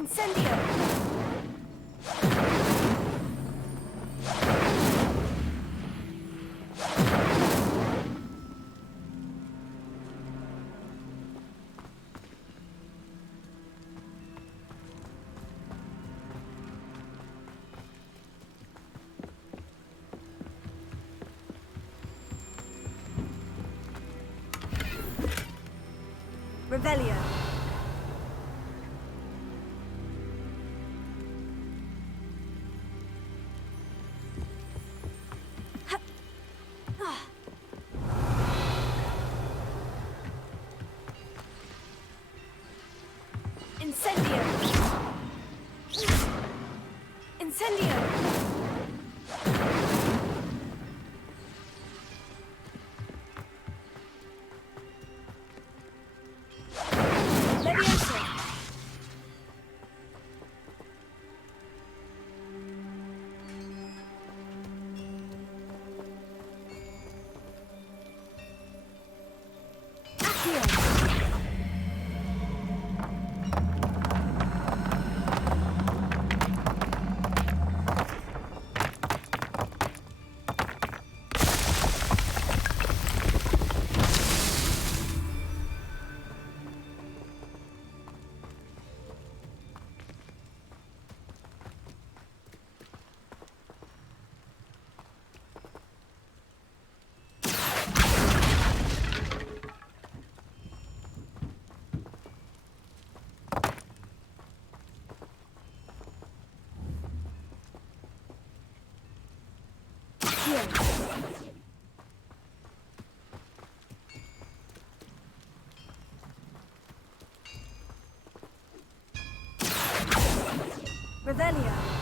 Incendio! Revelio. Incendio. Incendio. Revelio.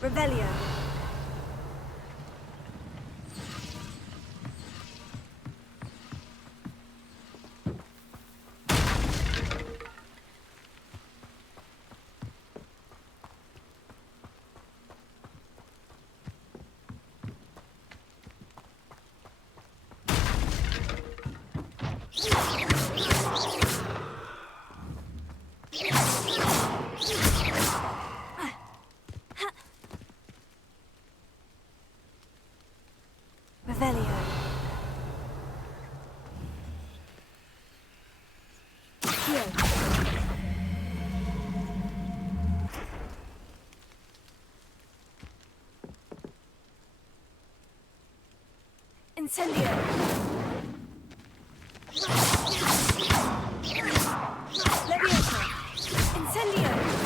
Revelio. Revelio. Here. Incendio. Leviosa. Incendio.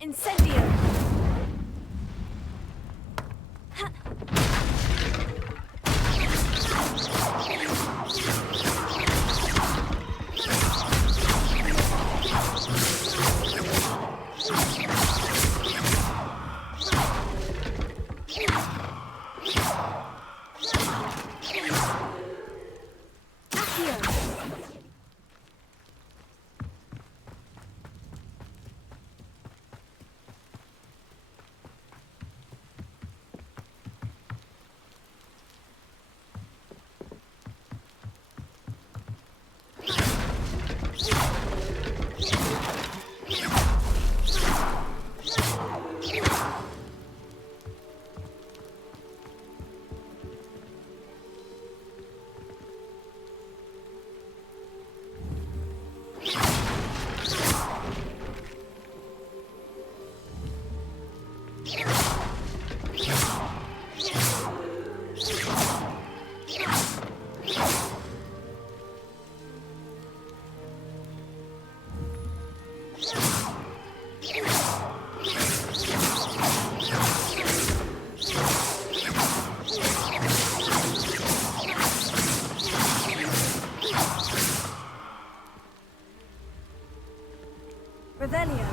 Incendio! Revelio.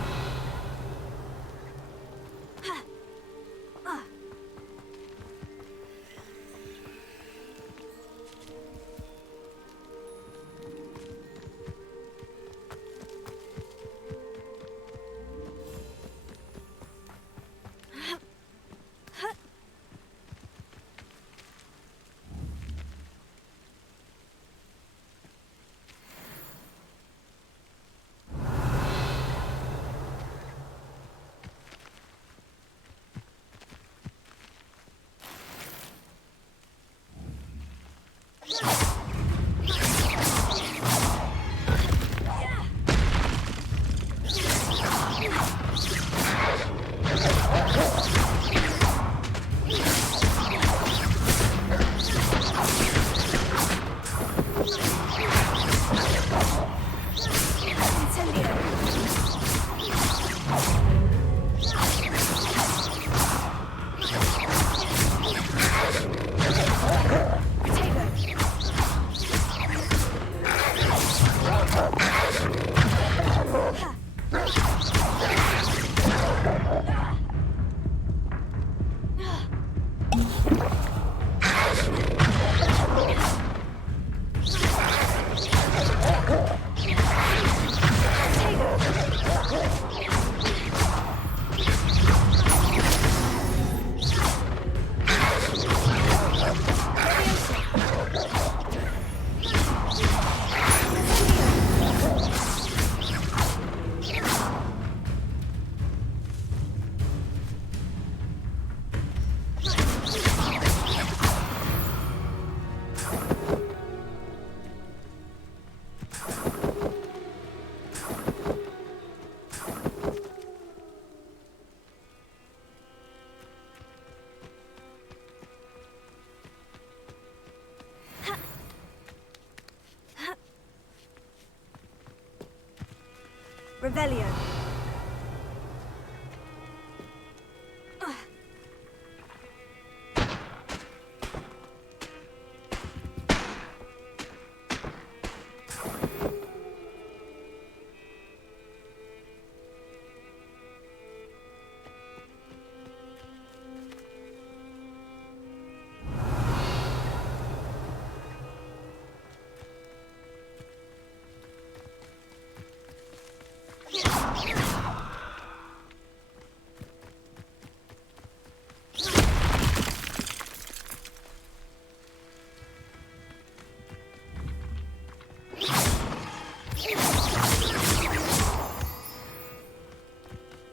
Rebellion.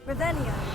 Rebellion.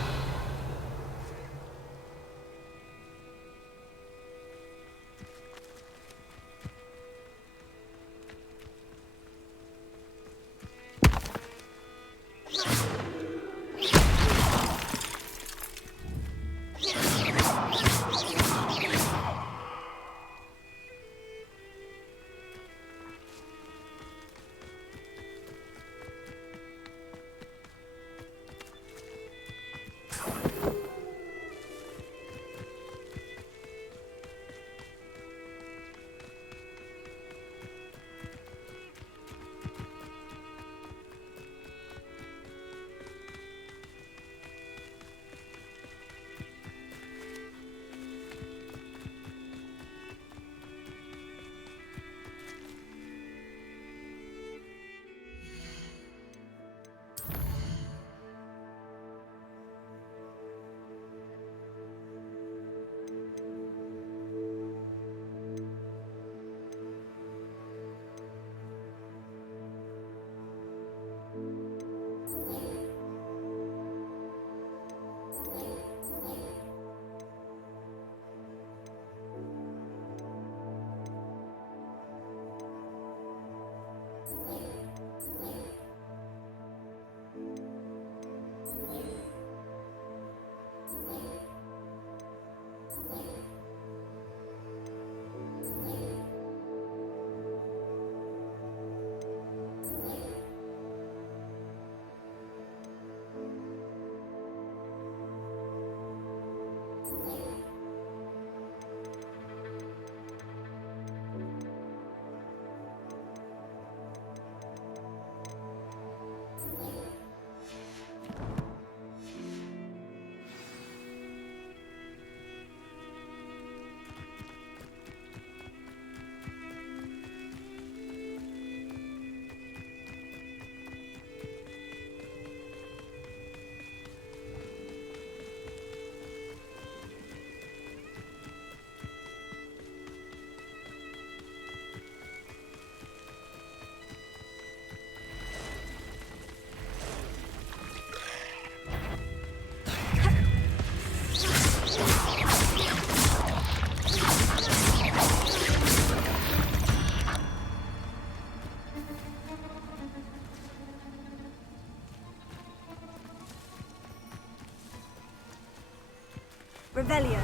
Rebellion.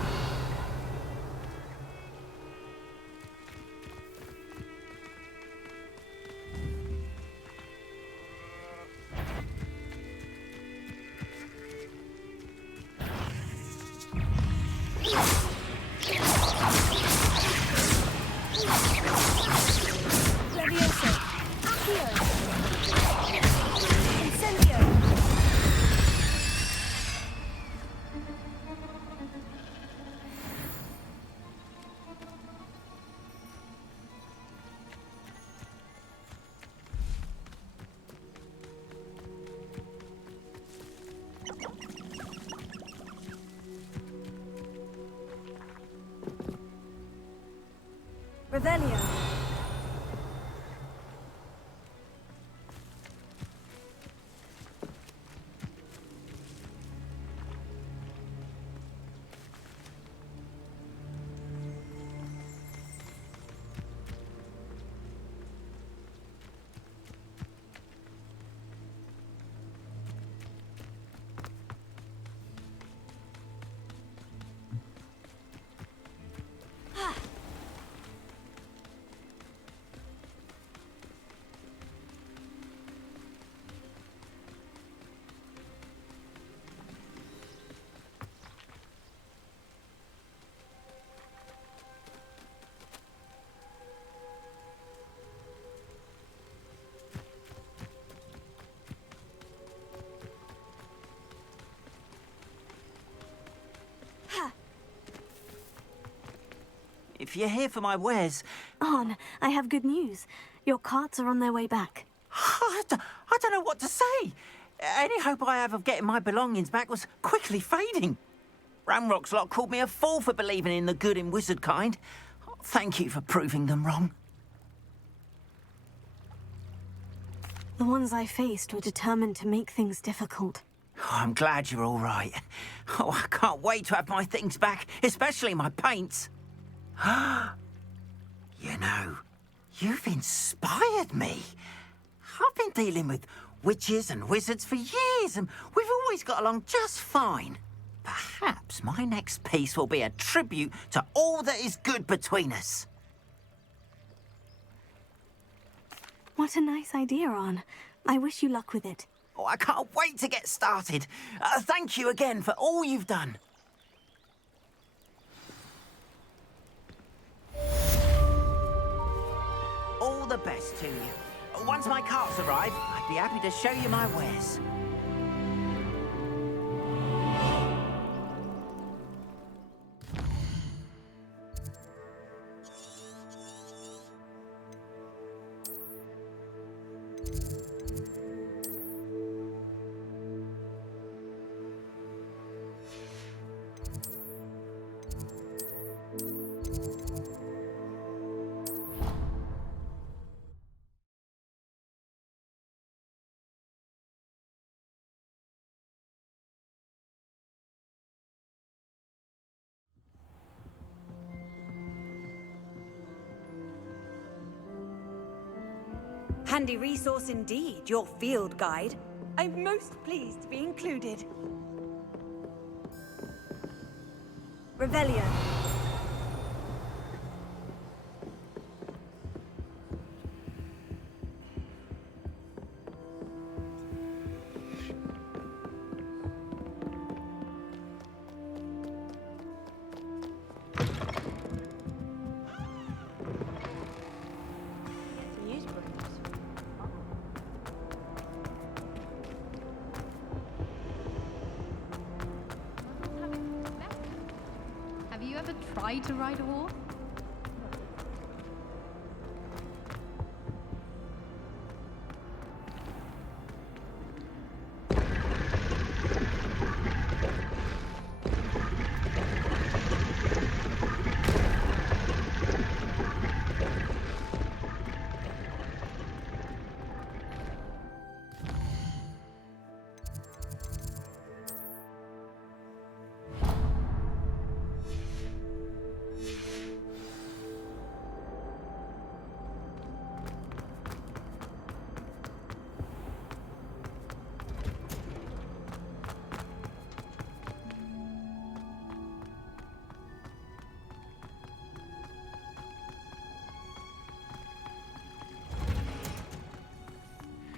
Rebellion. if you're here for my wares. Arn, I have good news. Your carts are on their way back. I don't know what to say. Any hope I have of getting my belongings back was quickly fading. Ramrock's lot called me a fool for believing in the good in wizard kind. Thank you for proving them wrong. The ones I faced were determined to make things difficult. Oh, I'm glad you're all right. Oh, I can't wait to have my things back, especially my paints. You know, you've inspired me. I've been dealing with witches and wizards for years, and we've always got along just fine. Perhaps my next piece will be a tribute to all that is good between us. What a nice idea, Arn. I wish you luck with it. Oh, I can't wait to get started. Thank you again for all you've done. All the best to you. Once my carts arrive, I'd be happy to show you my wares. Handy resource indeed, your field guide. I'm most pleased to be included. Revelio. Have you ever tried to ride a horse?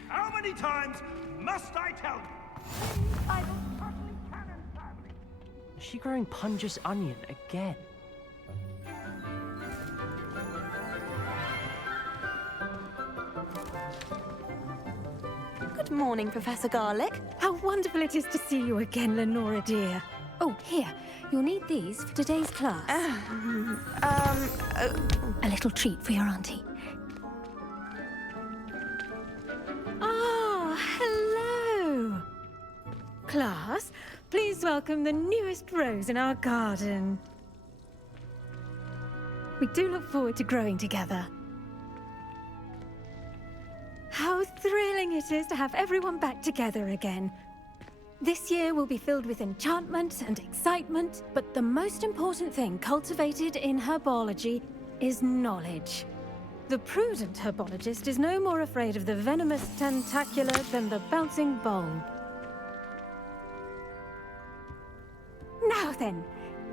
How many times must I tell you? I will totally cannon family. Is she growing Punja's onion again? Good morning, Professor Garlick. How wonderful it is to see you again, Lenora dear. Oh, here. You'll need these for today's class. A little treat for your auntie. Ah, hello. Class, please welcome the newest rose in our garden. We do look forward to growing together. How thrilling it is to have everyone back together again. This year will be filled with enchantment and excitement, but the most important thing cultivated in herbology is knowledge. The prudent herbologist is no more afraid of the venomous tentacular than the bouncing bulb. Now then,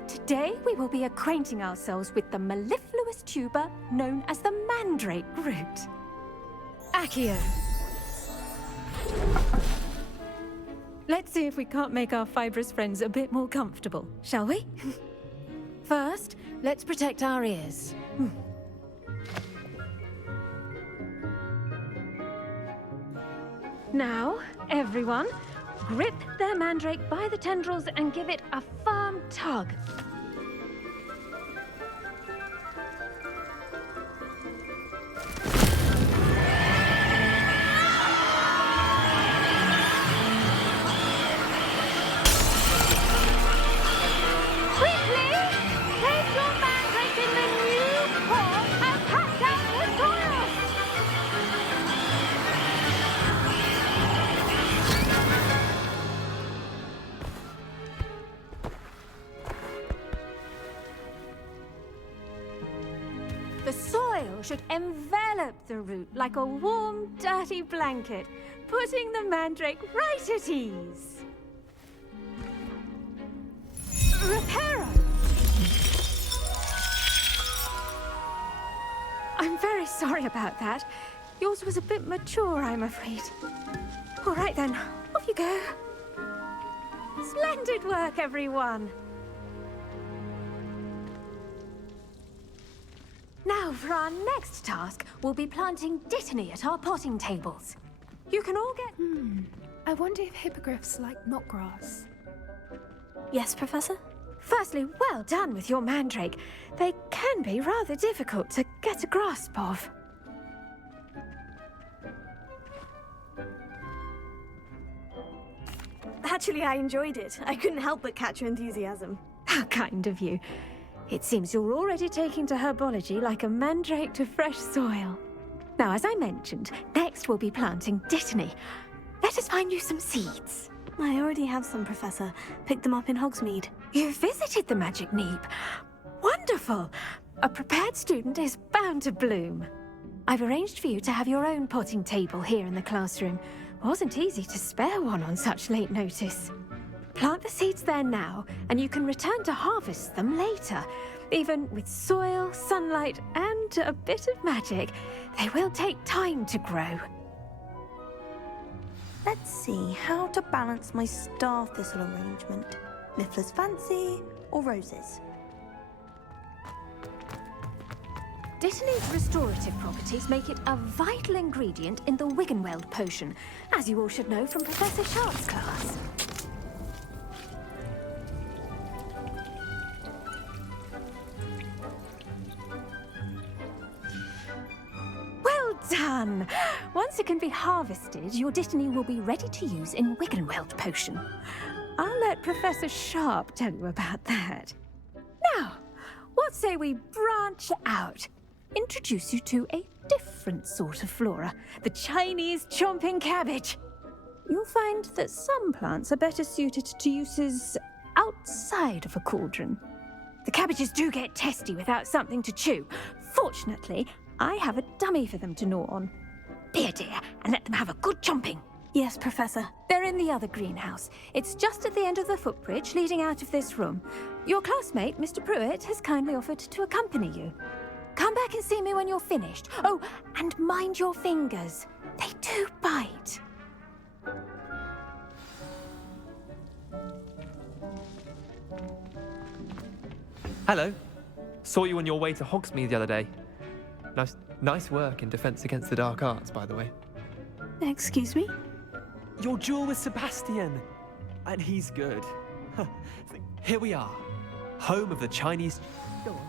today we will be acquainting ourselves with the mellifluous tuber known as the mandrake root. Accio. Let's see if we can't make our fibrous friends a bit more comfortable, shall we? First, let's protect our ears. Now, everyone, grip their mandrake by the tendrils and give it a firm tug. should envelop the root like a warm, dirty blanket, putting the mandrake right at ease. Reparo! I'm very sorry about that. Yours was a bit mature, I'm afraid. All right then, off you go. Splendid work, everyone. Now, for our next task, we'll be planting dittany at our potting tables. You can all get... I wonder if hippogriffs like knotgrass. Yes, Professor? Firstly, well done with your mandrake. They can be rather difficult to get a grasp of. Actually, I enjoyed it. I couldn't help but catch your enthusiasm. How kind of you. It seems you're already taking to herbology like a mandrake to fresh soil. Now, as I mentioned, next we'll be planting dittany. Let us find you some seeds. I already have some, Professor. Picked them up in Hogsmeade. You visited the Magic Neep. Wonderful! A prepared student is bound to bloom. I've arranged for you to have your own potting table here in the classroom. Wasn't easy to spare one on such late notice. Plant the seeds there now, and you can return to harvest them later. Even with soil, sunlight, and a bit of magic, they will take time to grow. Let's see how to balance my star thistle arrangement. Miffler's Fancy or roses? Dittany's restorative properties make it a vital ingredient in the Wiggenweld potion, as you all should know from Professor Sharp's class. Well done! Once it can be harvested, your dittany will be ready to use in Wiggenweld potion. I'll let Professor Sharp tell you about that. Now, what say we branch out? Introduce you to a different sort of flora, the Chinese chomping cabbage. You'll find that some plants are better suited to uses outside of a cauldron. The cabbages do get testy without something to chew. Fortunately, I have a dummy for them to gnaw on. Be a dear and let them have a good chomping. Yes, Professor. They're in the other greenhouse. It's just at the end of the footbridge leading out of this room. Your classmate, Mr. Pruitt, has kindly offered to accompany you. Come back and see me when you're finished. Oh, and mind your fingers. They do bite. Hello. Saw you on your way to Hogsmeade the other day. Nice work in Defense Against the Dark Arts, by the way. Excuse me? Your duel with Sebastian! And he's good. Here we are, home of the Chinese... Go on,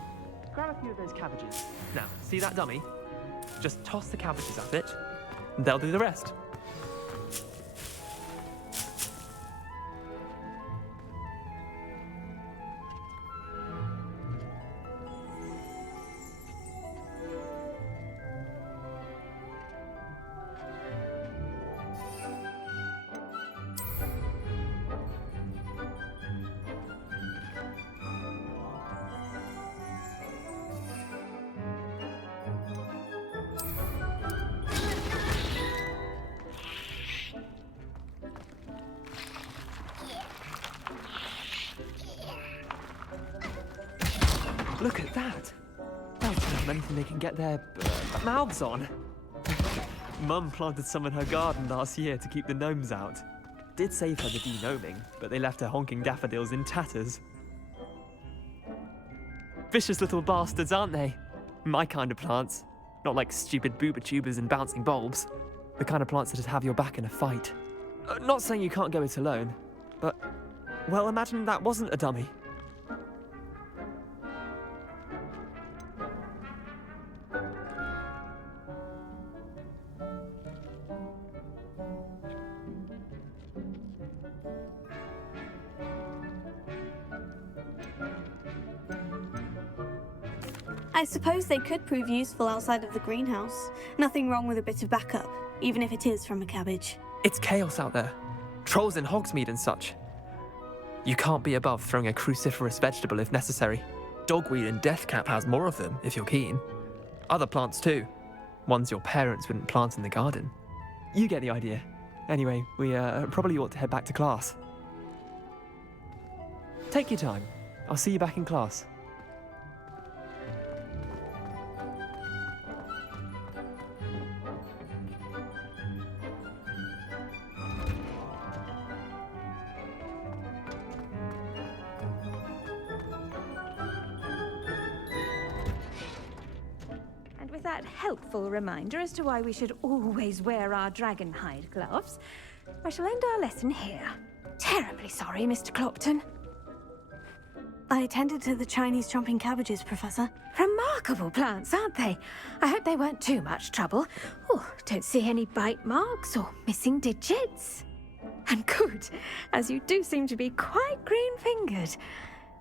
grab a few of those cabbages. Now, see that dummy? Just toss the cabbages at it, and they'll do the rest. Look at that! They'll turn anything they can get their mouths on. Mum planted some in her garden last year to keep the gnomes out. Did save her the de-gnoming, but they left her honking daffodils in tatters. Vicious little bastards, aren't they? My kind of plants. Not like stupid booba tubers and bouncing bulbs. The kind of plants that'd have your back in a fight. Not saying you can't go it alone, but... well, imagine that wasn't a dummy. I suppose they could prove useful outside of the greenhouse. Nothing wrong with a bit of backup, even if it is from a cabbage. It's chaos out there. Trolls in Hogsmeade and such. You can't be above throwing a cruciferous vegetable if necessary. Dogweed and Deathcap has more of them, if you're keen. other plants too. Ones your parents wouldn't plant in the garden. You get the idea. Anyway, we probably ought to head back to class. Take your time. I'll see you back in class. And with that helpful reminder as to why we should always wear our dragon hide gloves, I shall end our lesson here. Terribly sorry, Mr. Clopton. I tended to the Chinese chomping cabbages, Professor. Remarkable plants, aren't they? I hope they weren't too much trouble. Oh, don't see any bite marks or missing digits. And good, as you do seem to be quite green-fingered.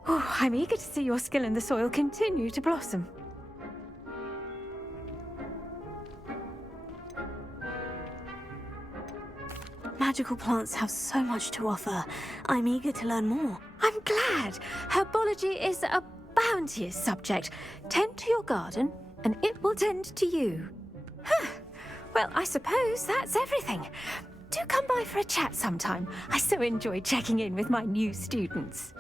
Oh, I'm eager to see your skill in the soil continue to blossom. Magical plants have so much to offer. I'm eager to learn more. I'm glad. Herbology is a bounteous subject. Tend to your garden, and it will tend to you. Huh. Well, I suppose that's everything. Do come by for a chat sometime. I so enjoy checking in with my new students.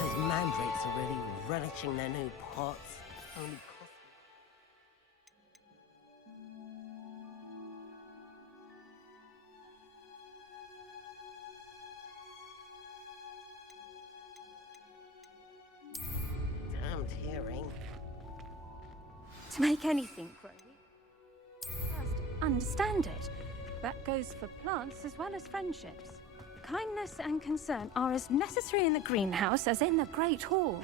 Those mandrakes are really relishing their new pots. Only damned hearing. To make anything grow, first understand it. That goes for plants as well as friendships. Kindness and concern are as necessary in the greenhouse as in the Great Hall.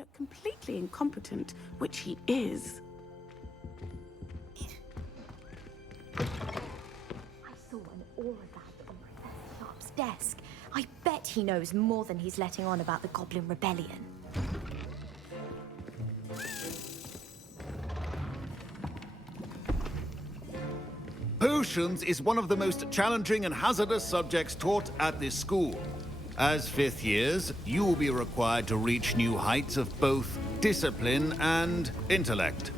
look completely incompetent, which he is. I saw an aura band on Professor Sharp's desk. I bet he knows more than he's letting on about the Goblin Rebellion. Potions is one of the most challenging and hazardous subjects taught at this school. As fifth years, you will be required to reach new heights of both discipline and intellect.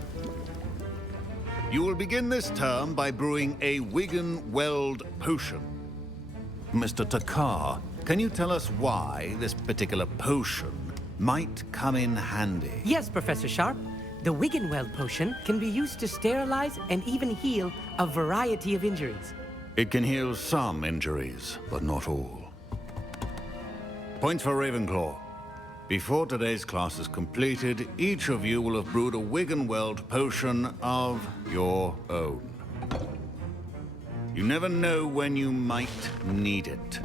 You will begin this term by brewing a Wiggenweld potion. Mr. Takar, can you tell us why this particular potion might come in handy? Yes, Professor Sharp. The Wiggenweld potion can be used to sterilize and even heal a variety of injuries. It can heal some injuries, but not all. Points for Ravenclaw. Before today's class is completed, each of you will have brewed a Wiggenweld potion of your own. You never know when you might need it.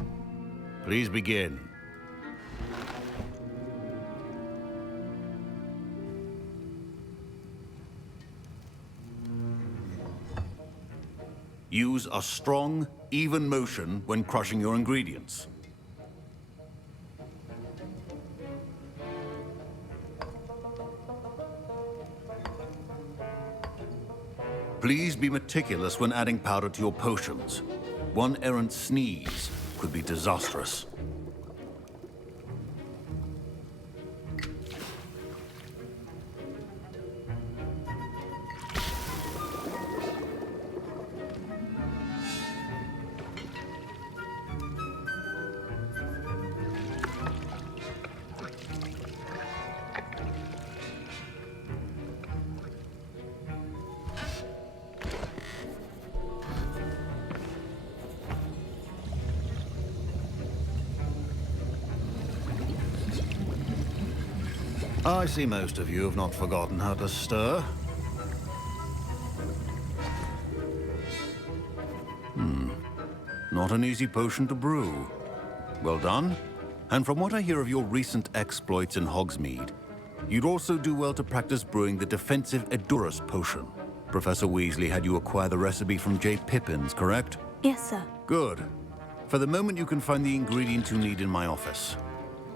Please begin. Use a strong, even motion when crushing your ingredients. Please be meticulous when adding powder to your potions. One errant sneeze could be disastrous. I see most of you have not forgotten how to stir. Not an easy potion to brew. Well done. And from what I hear of your recent exploits in Hogsmeade, you'd also do well to practice brewing the defensive Edurus potion. Professor Weasley had you acquire the recipe from J. Pippin's, correct? Yes, sir. Good. For the moment, you can find the ingredients you need in my office.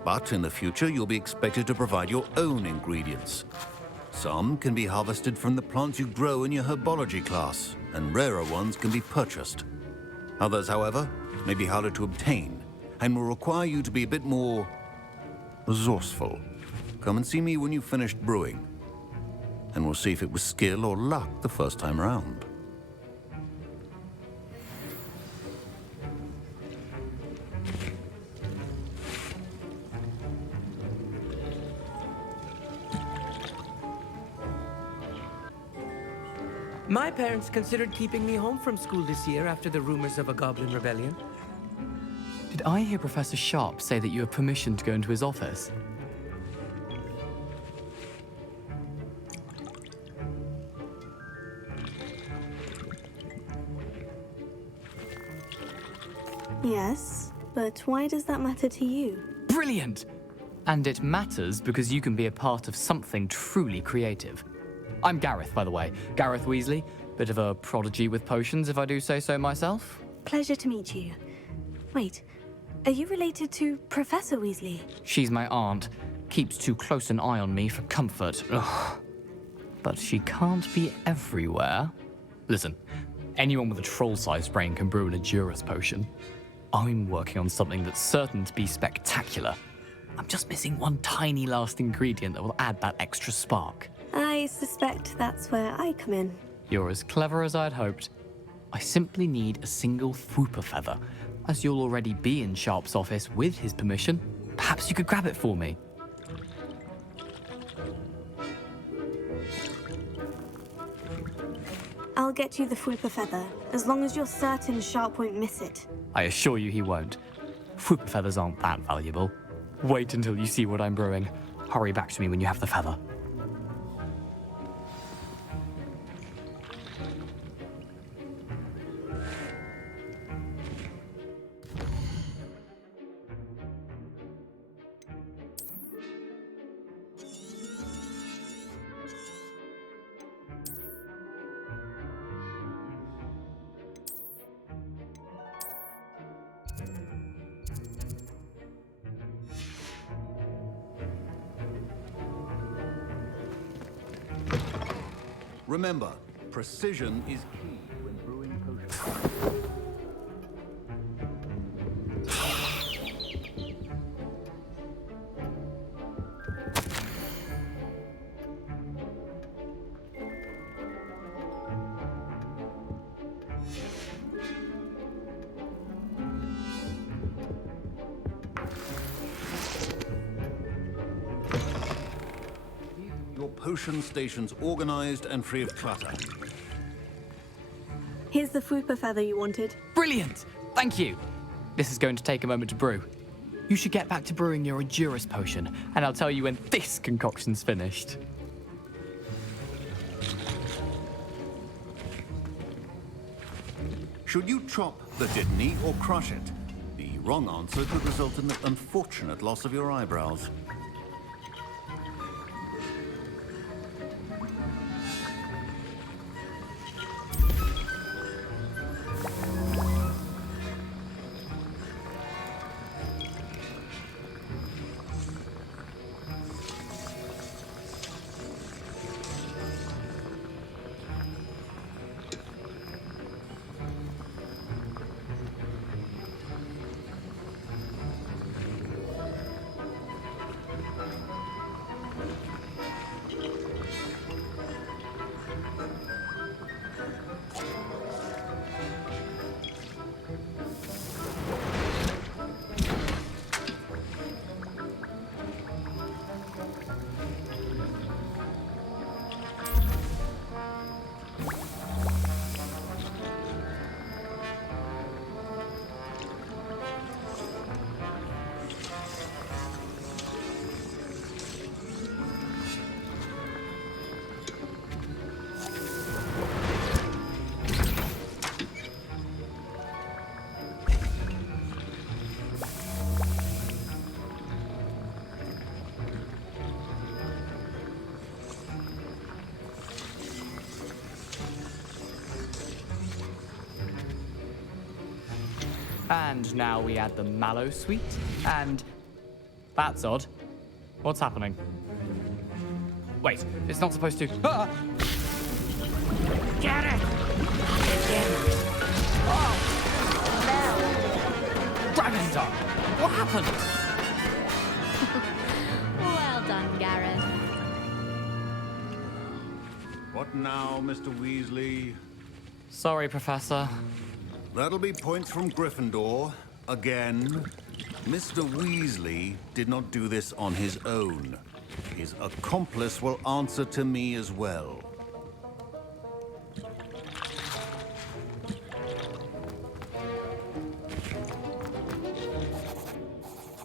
But in the future, you'll be expected to provide your own ingredients. Some can be harvested from the plants you grow in your herbology class, and rarer ones can be purchased. Others, however, may be harder to obtain, and will require you to be a bit more resourceful. Come and see me when you've finished brewing, and we'll see if it was skill or luck the first time around. My parents considered keeping me home from school this year after the rumors of a Goblin Rebellion. Did I hear Professor Sharp say that you have permission to go into his office? Yes, but why does that matter to you? Brilliant! And it matters because you can be a part of something truly creative. I'm Gareth, by the way. Gareth Weasley. Bit of a prodigy with potions, if I do say so myself. Pleasure to meet you. Wait, are you related to Professor Weasley? She's my aunt. Keeps too close an eye on me for comfort. Ugh. But she can't be everywhere. Listen, anyone with a troll-sized brain can brew an Edurus potion. I'm working on something that's certain to be spectacular. I'm just missing one tiny last ingredient that will add that extra spark. I suspect that's where I come in. You're as clever as I'd hoped. I simply need a single Fwooper feather. As you'll already be in Sharp's office with his permission, perhaps you could grab it for me. I'll get you the Fwooper feather, as long as you're certain Sharp won't miss it. I assure you he won't. Fwooper feathers aren't that valuable. Wait until you see what I'm brewing. Hurry back to me when you have the feather. Remember, precision is key when brewing potions. Your potion stations organized and free of clutter. Here's the Fupa feather you wanted. Brilliant! Thank you. This is going to take a moment to brew. You should get back to brewing your Endurus potion, and I'll tell you when this concoction's finished. Should you chop the Dittany or crush it? The wrong answer could result in the unfortunate loss of your eyebrows. And now we add the mallow sweet, and that's odd. What's happening? Wait, it's not supposed to. Ah! Get it! Oh! Dragon's Tongue! What happened? Well done, Gareth. What now, Mr. Weasley? Sorry, Professor. That'll be points from Gryffindor. Again. Mr. Weasley did not do this on his own. His accomplice will answer to me as well.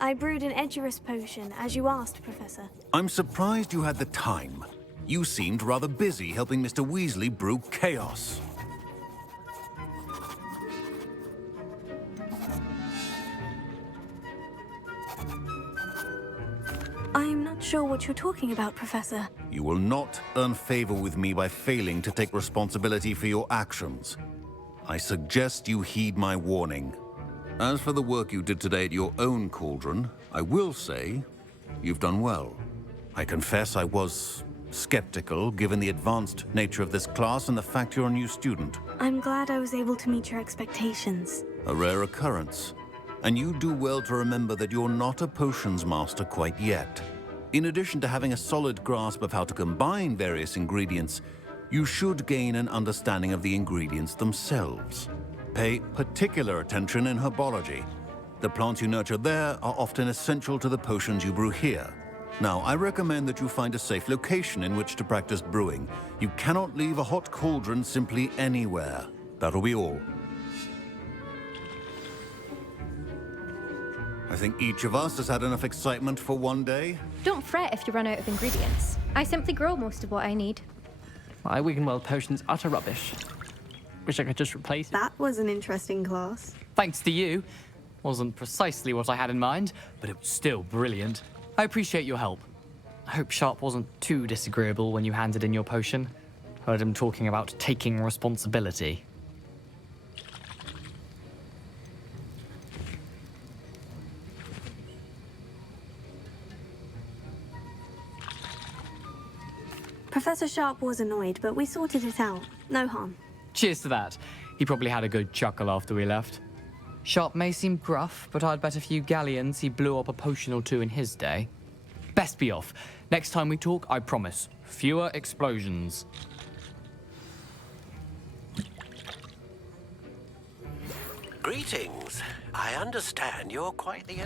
I brewed an Edurus potion, as you asked, Professor. I'm surprised you had the time. You seemed rather busy helping Mr. Weasley brew chaos. I'm not sure what you're talking about, Professor. You will not earn favor with me by failing to take responsibility for your actions. I suggest you heed my warning. As for the work you did today at your own cauldron, I will say you've done well. I confess I was skeptical, given the advanced nature of this class and the fact you're a new student. I'm glad I was able to meet your expectations. A rare occurrence. And you do well to remember that you're not a potions master quite yet. In addition to having a solid grasp of how to combine various ingredients, you should gain an understanding of the ingredients themselves. Pay particular attention in herbology. The plants you nurture there are often essential to the potions you brew here. Now, I recommend that you find a safe location in which to practice brewing. You cannot leave a hot cauldron simply anywhere. That'll be all. I think each of us has had enough excitement for one day. Don't fret if you run out of ingredients. I simply grow most of what I need. My Wiggenweld potion's utter rubbish. Wish I could just replace it. That was an interesting class. Thanks to you. Wasn't precisely what I had in mind, but it was still brilliant. I appreciate your help. I hope Sharp wasn't too disagreeable when you handed in your potion. Heard him talking about taking responsibility. Professor Sharp was annoyed, but we sorted it out. No harm. Cheers to that. He probably had a good chuckle after we left. Sharp may seem gruff, but I'd bet a few galleons he blew up a potion or two in his day. Best be off. Next time we talk, I promise, fewer explosions. Greetings. I understand you're quite the